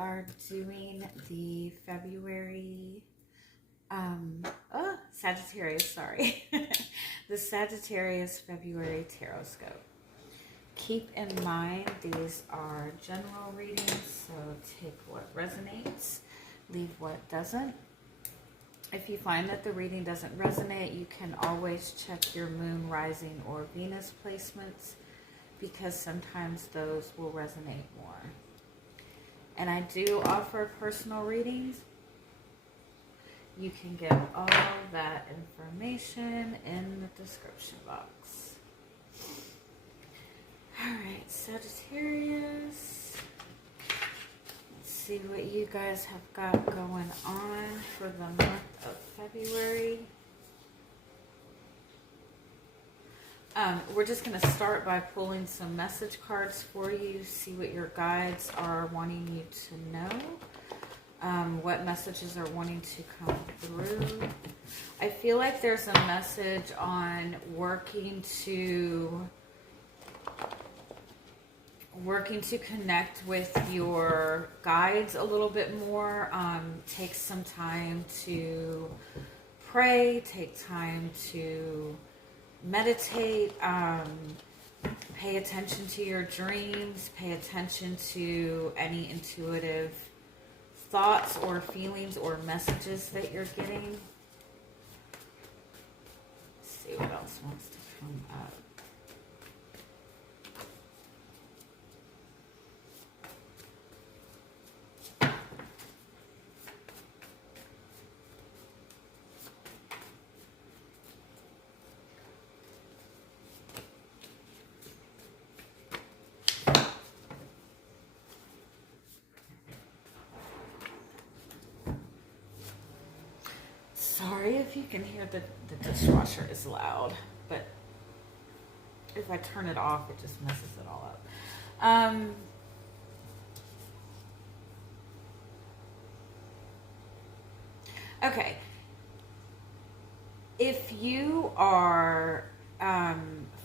are doing the February, Sagittarius, sorry. The Sagittarius February Tarotscope. Keep in mind, these are general readings, so take what resonates, leave what doesn't. If you find that the reading doesn't resonate, you can always check your moon, rising, or Venus placements, because sometimes those will resonate more. And I do offer personal readings. You can get all that information in the description box. Alright, Sagittarius. Let's see what you guys have got going on for the month of February. We're just going to start by pulling some message cards for you, see what your guides are wanting you to know, what messages are wanting to come through. I feel like there's a message on working to connect with your guides a little bit more. Take some time to pray, take time to meditate, pay attention to your dreams, pay attention to any intuitive thoughts or feelings or messages that you're getting. Let's see what else wants to come up. Sorry if you can hear the dishwasher is loud, but if I turn it off, it just messes it all up. Okay. If you are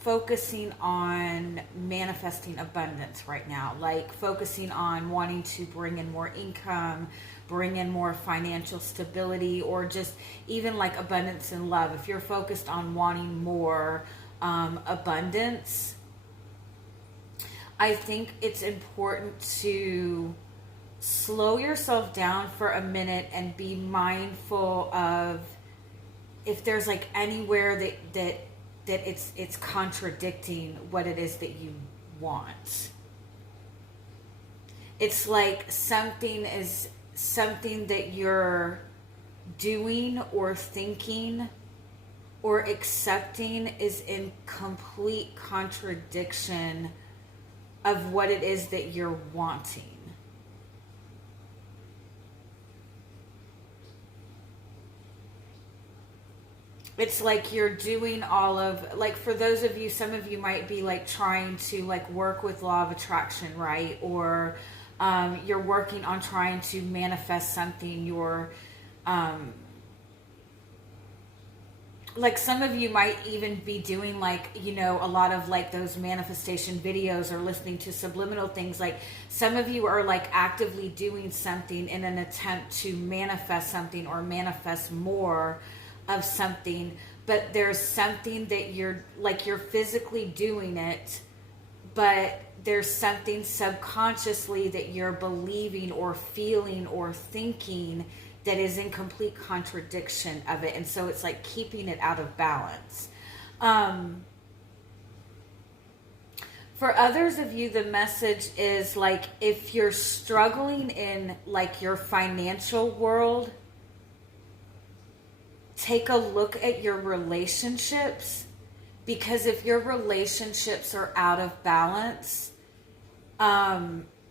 focusing on manifesting abundance right now, like focusing on wanting to bring in more income, bring in more financial stability, or just even like abundance in love, if you're focused on wanting more abundance, I think it's important to slow yourself down for a minute and be mindful of if there's like anywhere that it's contradicting what it is that you want. It's like something that you're doing or thinking or accepting is in complete contradiction of what it is that you're wanting. It's like you're doing all of, like for those of you, some of you might be like trying to like work with law of attraction, right? Or you're working on trying to manifest something. You're like some of you might even be doing like, you know, a lot of like those manifestation videos or listening to subliminal things. Like some of you are like actively doing something in an attempt to manifest something or manifest more of something, but there's something that you're physically doing it, but there's something subconsciously that you're believing or feeling or thinking that is in complete contradiction of it. And so it's like keeping it out of balance. For others of you, the message is like, if you're struggling in like your financial world, take a look at your relationships, because if your relationships are out of balance,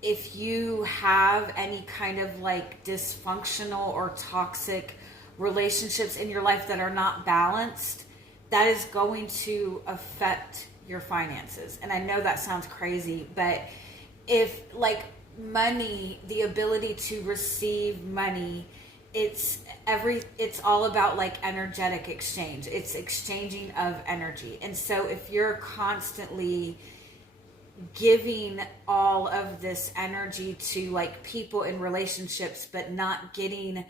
if you have any kind of like dysfunctional or toxic relationships in your life that are not balanced, that is going to affect your finances. And I know that sounds crazy, but if like money, the ability to receive money, it's all about like energetic exchange. It's exchanging of energy. And so if you're constantly giving all of this energy to like people in relationships, but not getting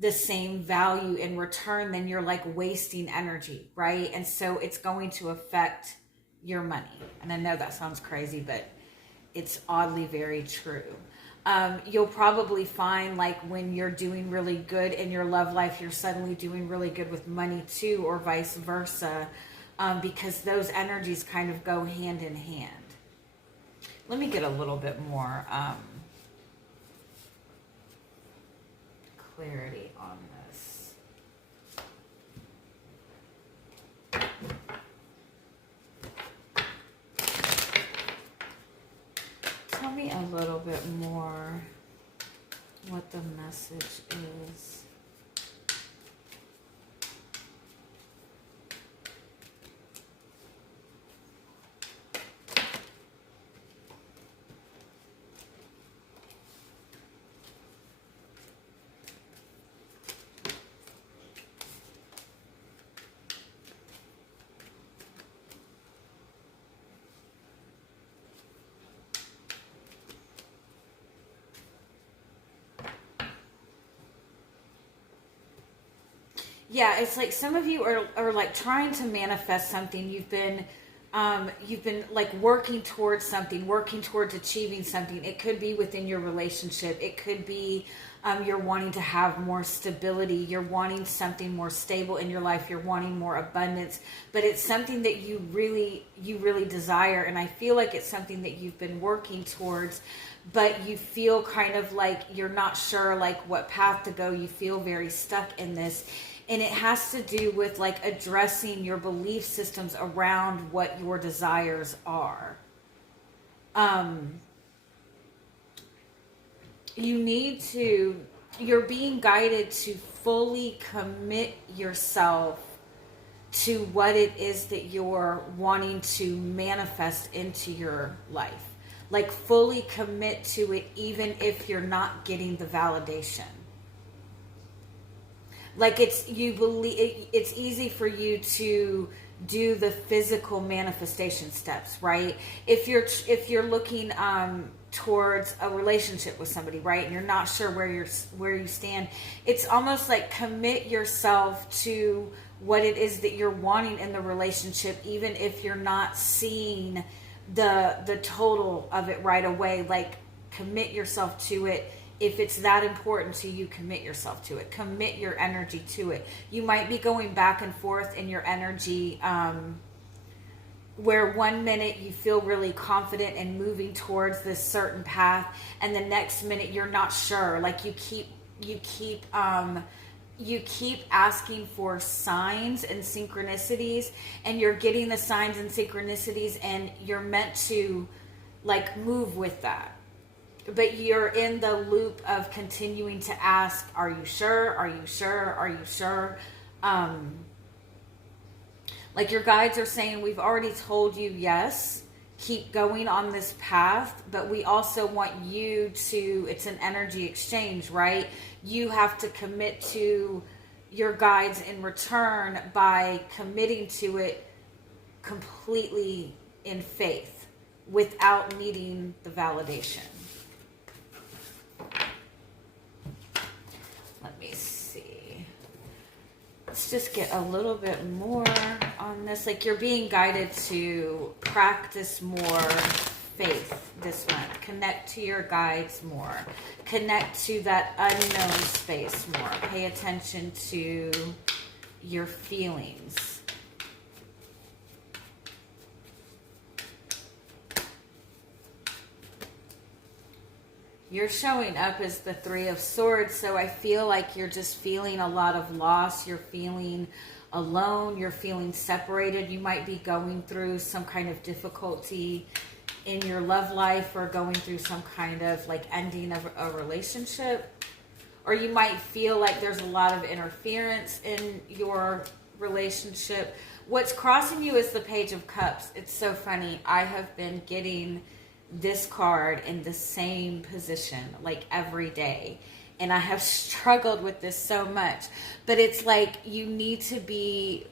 the same value in return, then you're like wasting energy, right? And so it's going to affect your money. And I know that sounds crazy, but it's oddly very true. You'll probably find like when you're doing really good in your love life, you're suddenly doing really good with money too, or vice versa, because those energies kind of go hand in hand. Let me get a little bit more clarity on this. Tell me a little bit more what the message is. Yeah, it's like some of you are like trying to manifest something. You've been like working towards something, working towards achieving something. It could be within your relationship. It could be you're wanting to have more stability. You're wanting something more stable in your life. You're wanting more abundance. But it's something that you really desire. And I feel like it's something that you've been working towards, but you feel kind of like you're not sure like what path to go. You feel very stuck in this. And it has to do with like addressing your belief systems around what your desires are. You're being guided to fully commit yourself to what it is that you're wanting to manifest into your life. Like fully commit to it, even if you're not getting the validation. Like it's easy for you to do the physical manifestation steps, right? If you're looking towards a relationship with somebody, right, and you're not sure where you stand, it's almost like commit yourself to what it is that you're wanting in the relationship, even if you're not seeing the total of it right away. Like commit yourself to it. If it's that important to you, commit yourself to it. Commit your energy to it. You might be going back and forth in your energy, where 1 minute you feel really confident and moving towards this certain path, and the next minute you're not sure. Like you keep asking for signs and synchronicities, and you're getting the signs and synchronicities, and you're meant to like move with that. But you're in the loop of continuing to ask, are you sure? Are you sure? Are you sure? Like your guides are saying, we've already told you yes, keep going on this path, but we also want you to, it's an energy exchange, right? You have to commit to your guides in return by committing to it completely in faith without needing the validation. Let me see. Let's just get a little bit more on this. Like you're being guided to practice more faith this month. Connect to your guides more. Connect to that unknown space more. Pay attention to your feelings. You're showing up as the Three of Swords, so I feel like you're just feeling a lot of loss. You're feeling alone. You're feeling separated. You might be going through some kind of difficulty in your love life, or going through some kind of like ending of a relationship. Or you might feel like there's a lot of interference in your relationship. What's crossing you is the Page of Cups. It's so funny. I have been getting this card in the same position like every day, and I have struggled with this so much. But it's like you need to be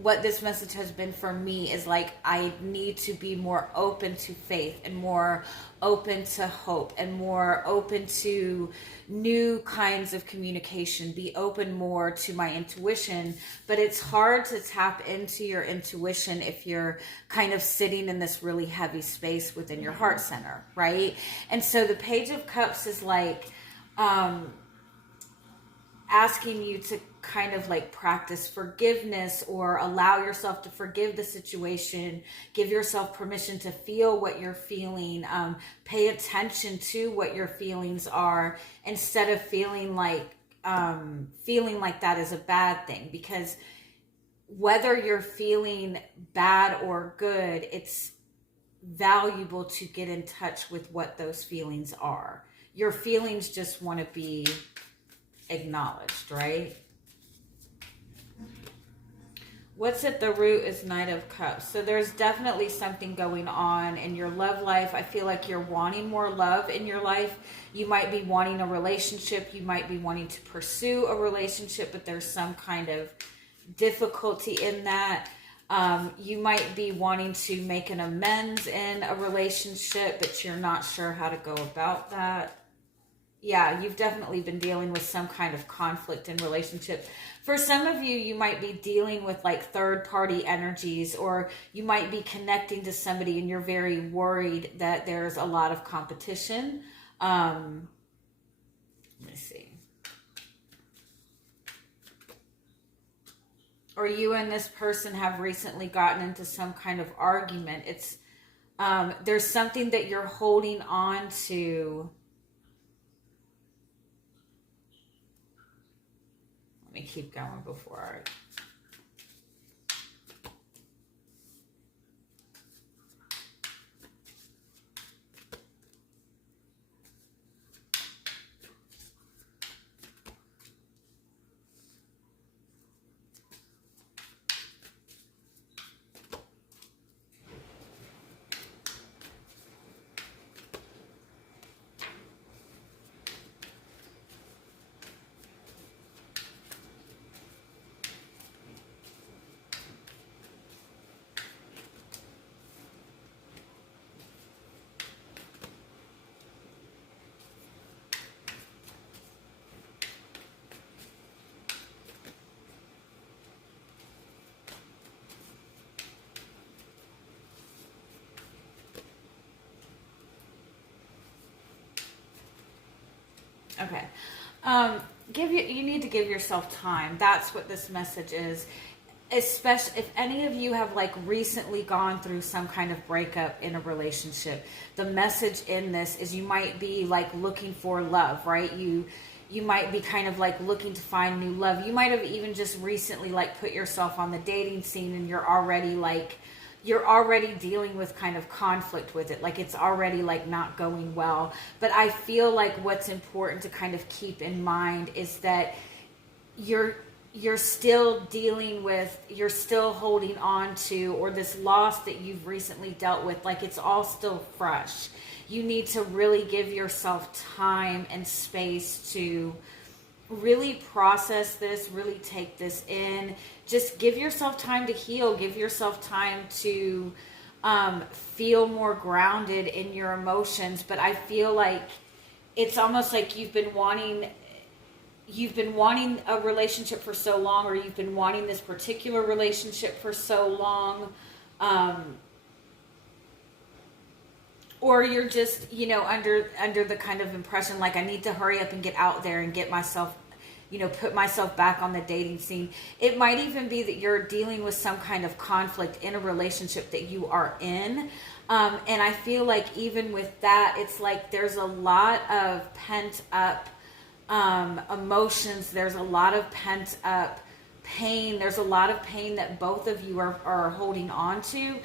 what this message has been for me is like, I need to be more open to faith and more open to hope and more open to new kinds of communication, be open more to my intuition. But it's hard to tap into your intuition if you're kind of sitting in this really heavy space within your heart center, right? And so the Page of Cups is like asking you to kind of like practice forgiveness or allow yourself to forgive the situation, give yourself permission to feel what you're feeling, pay attention to what your feelings are, instead of feeling like that is a bad thing. Because whether you're feeling bad or good, it's valuable to get in touch with what those feelings are. Your feelings just want to be acknowledged, right? What's at the root is Knight of Cups. So there's definitely something going on in your love life. I feel like you're wanting more love in your life. You might be wanting a relationship. You might be wanting to pursue a relationship, but there's some kind of difficulty in that. You might be wanting to make an amends in a relationship, but you're not sure how to go about that. Yeah, you've definitely been dealing with some kind of conflict in relationships. For some of you, you might be dealing with like third-party energies, or you might be connecting to somebody and you're very worried that there's a lot of competition. Let me see. Or you and this person have recently gotten into some kind of argument. It's there's something that you're holding on to. Let me keep going before I... Okay. You need to give yourself time. That's what this message is. Especially if any of you have like recently gone through some kind of breakup in a relationship, the message in this is you might be like looking for love, right? You might be kind of like looking to find new love. You might have even just recently like put yourself on the dating scene and you're already dealing with kind of conflict with it. Like it's already like not going well. But I feel like what's important to kind of keep in mind is that you're still you're still holding on to, or this loss that you've recently dealt with, like it's all still fresh. You need to really give yourself time and space to really process this, really take this in. Just give yourself time to heal. Give yourself time to feel more grounded in your emotions. But I feel like it's almost like you've been wanting a relationship for so long, or you've been wanting this particular relationship for so long, or you're just, under the kind of impression like I need to hurry up and get out there and get myself, put myself back on the dating scene. It might even be that you're dealing with some kind of conflict in a relationship that you are in. And I feel like even with that, it's like there's a lot of pent up emotions. There's a lot of pent up pain. There's a lot of pain that both of you are holding on to.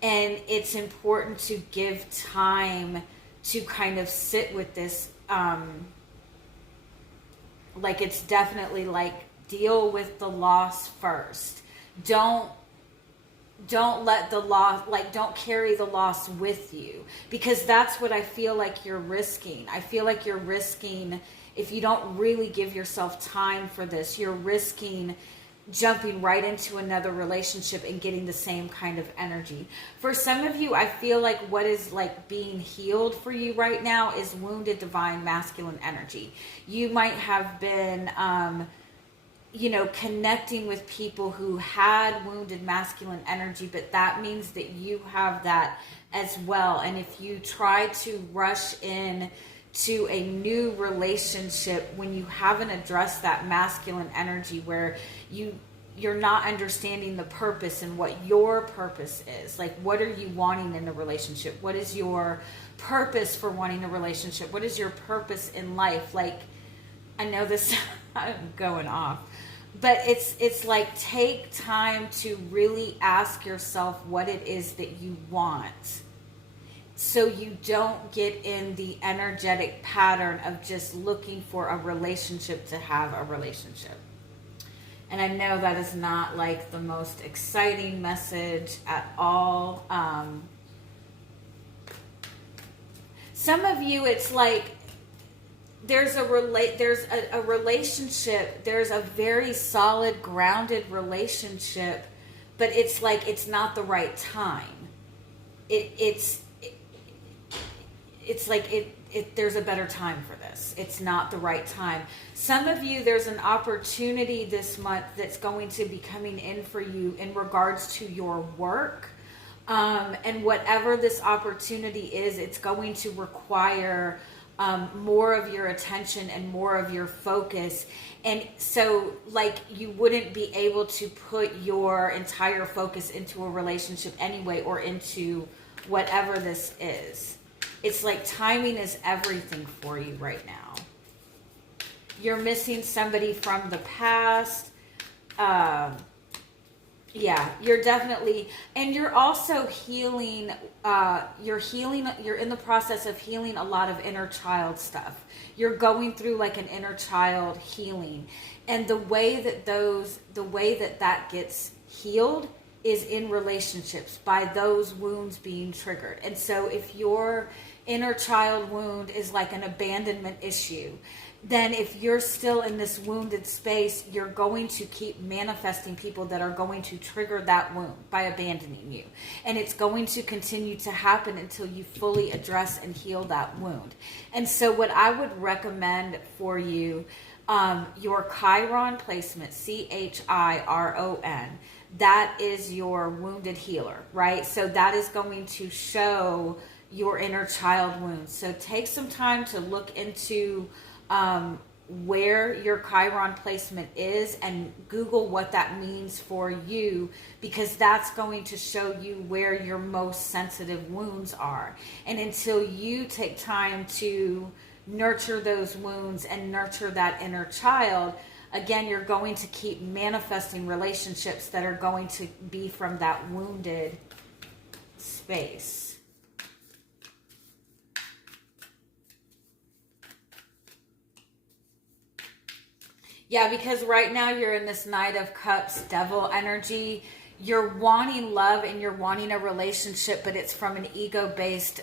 And it's important to give time to kind of sit with this. Like it's definitely like deal with the loss first. Don't let the loss, like don't carry the loss with you, because that's what I feel like you're risking. I feel like you're risking, if you don't really give yourself time for this, you're risking jumping right into another relationship and getting the same kind of energy. For some of you, I feel like what is like being healed for you right now is wounded divine masculine energy. You might have been, connecting with people who had wounded masculine energy, but that means that you have that as well. And if you try to rush in to a new relationship when you haven't addressed that masculine energy, where you're not understanding the purpose and what your purpose is. Like, what are you wanting in a relationship? What is your purpose for wanting a relationship? What is your purpose in life? Like, I know this, I'm going off, but it's like, take time to really ask yourself what it is that you want, so you don't get in the energetic pattern of just looking for a relationship to have a relationship. And I know that is not like the most exciting message at all. Some of you, it's like there's a relationship, there's a very solid, grounded relationship, but it's like it's not the right time. It's like there's a better time for this. It's not the right time. Some of you, there's an opportunity this month that's going to be coming in for you in regards to your work. And whatever this opportunity is, it's going to require more of your attention and more of your focus. And so, like, you wouldn't be able to put your entire focus into a relationship anyway, or into whatever this is. It's like timing is everything for you right now. You're missing somebody from the past. You're definitely, and you're also healing. You're in the process of healing a lot of inner child stuff. You're going through like an inner child healing. And the way that gets healed is in relationships, by those wounds being triggered. And so if your inner child wound is like an abandonment issue, then if you're still in this wounded space, you're going to keep manifesting people that are going to trigger that wound by abandoning you. And it's going to continue to happen until you fully address and heal that wound. And so what I would recommend for you, your Chiron placement, Chiron, that is your wounded healer, right? So that is going to show your inner child wounds. So take some time to look into where your Chiron placement is and Google what that means for you, because that's going to show you where your most sensitive wounds are. And until you take time to nurture those wounds and nurture that inner child, again, you're going to keep manifesting relationships that are going to be from that wounded space. Yeah, because right now you're in this Knight of Cups, devil energy. You're wanting love and you're wanting a relationship, but it's from an ego-based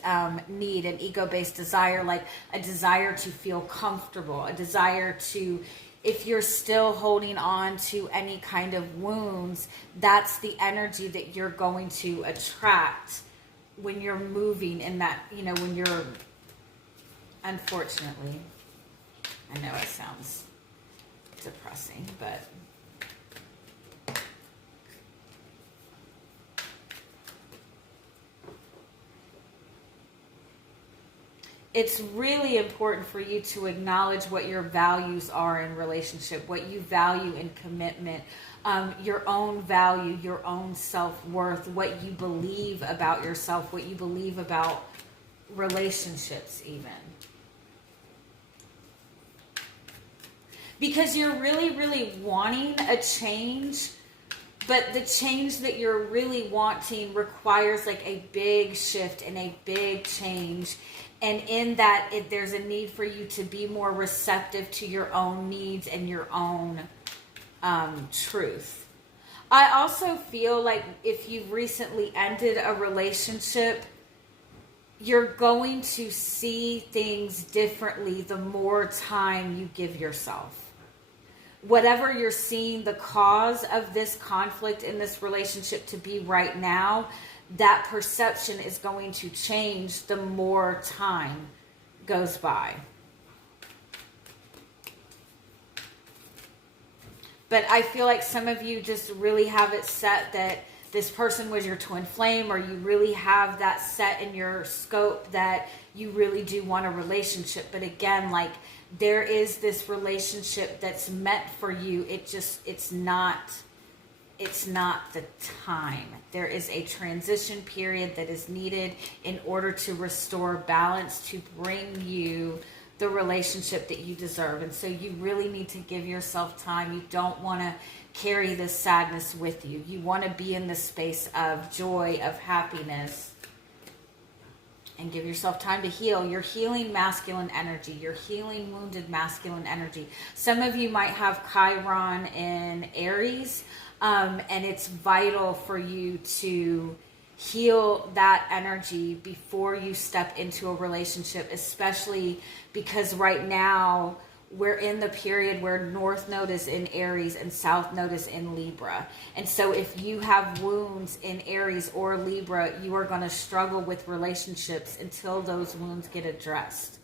need, an ego-based desire, like a desire to feel comfortable, a desire to, if you're still holding on to any kind of wounds, that's the energy that you're going to attract when you're moving in that, when you're, unfortunately, I know it sounds depressing, but it's really important for you to acknowledge what your values are in relationship, what you value in commitment, your own value, your own self-worth, what you believe about yourself, what you believe about relationships even. Because you're really, really wanting a change, but the change that you're really wanting requires like a big shift and a big change. And in that, there's a need for you to be more receptive to your own needs and your own truth. I also feel like if you've recently ended a relationship, you're going to see things differently the more time you give yourself. whatever you're seeing the cause of this conflict in this relationship to be right now, that perception is going to change the more time goes by. But I feel like some of you just really have it set that this person was your twin flame, or you really have that set in your scope that you really do want a relationship. But again, like, there is this relationship that's meant for you. It's not the time. There is a transition period that is needed in order to restore balance, to bring you the relationship that you deserve. And so you really need to give yourself time. You don't want to carry this sadness with you. You want to be in the space of joy, of happiness, and give yourself time to heal. You're healing masculine energy. You're healing wounded masculine energy. Some of you might have Chiron in Aries, and it's vital for you to heal that energy before you step into a relationship, especially because right now we're in the period where North Node is in Aries and South Node is in Libra. And so if you have wounds in Aries or Libra, you are going to struggle with relationships until those wounds get addressed.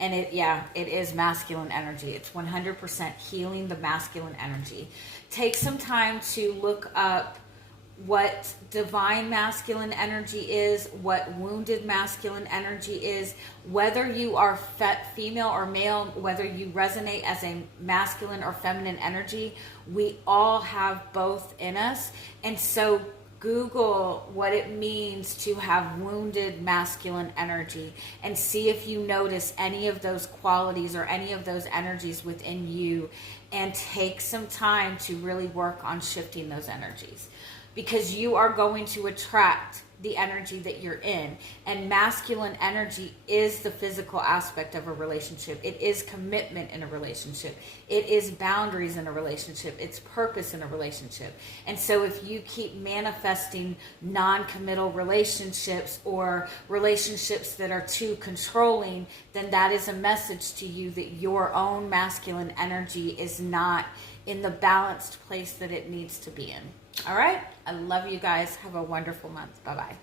And it is masculine energy. It's 100% healing the masculine energy. Take some time to look up what divine masculine energy is, what wounded masculine energy is, whether you are female or male, whether you resonate as a masculine or feminine energy. We all have both in us. And so Google what it means to have wounded masculine energy and see if you notice any of those qualities or any of those energies within you, and take some time to really work on shifting those energies. Because you are going to attract the energy that you're in. And masculine energy is the physical aspect of a relationship. It is commitment in a relationship. It is boundaries in a relationship. It's purpose in a relationship. And so if you keep manifesting non-committal relationships or relationships that are too controlling, then that is a message to you that your own masculine energy is not in the balanced place that it needs to be in. All right. I love you guys. Have a wonderful month. Bye-bye.